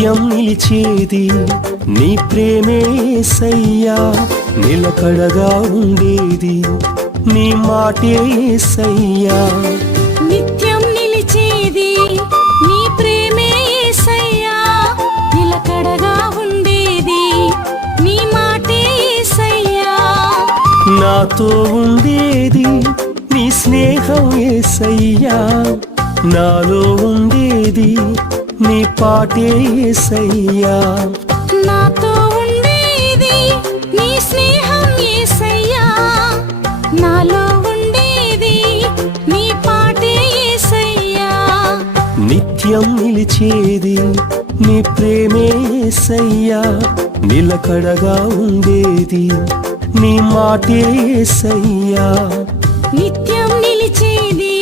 నిత్యం నిలిచేది నీ ప్రేమే యేసయ్యా, నిలకడగా ఉండేది నీ మాటే యేసయ్యా. నిత్యం నిలిచేది నీ ప్రేమే యేసయ్యా, నిలకడగా ఉండేది నీ మాటే యేసయ్యా. నాతో ఉండేది నీ స్నేహం యేసయ్యా, నాలో ఉండేది నీ పాటే యేసయ్యా. నాతో ఉండేది నీ స్నేహం యేసయ్యా, నాలో ఉండేది నీ పాటే యేసయ్యా. నిత్యం నిలిచేది నీ ప్రేమే యేసయ్యా, నిలకడగా ఉండేది నీ మాటే యేసయ్యా. నిత్యం నిలిచేది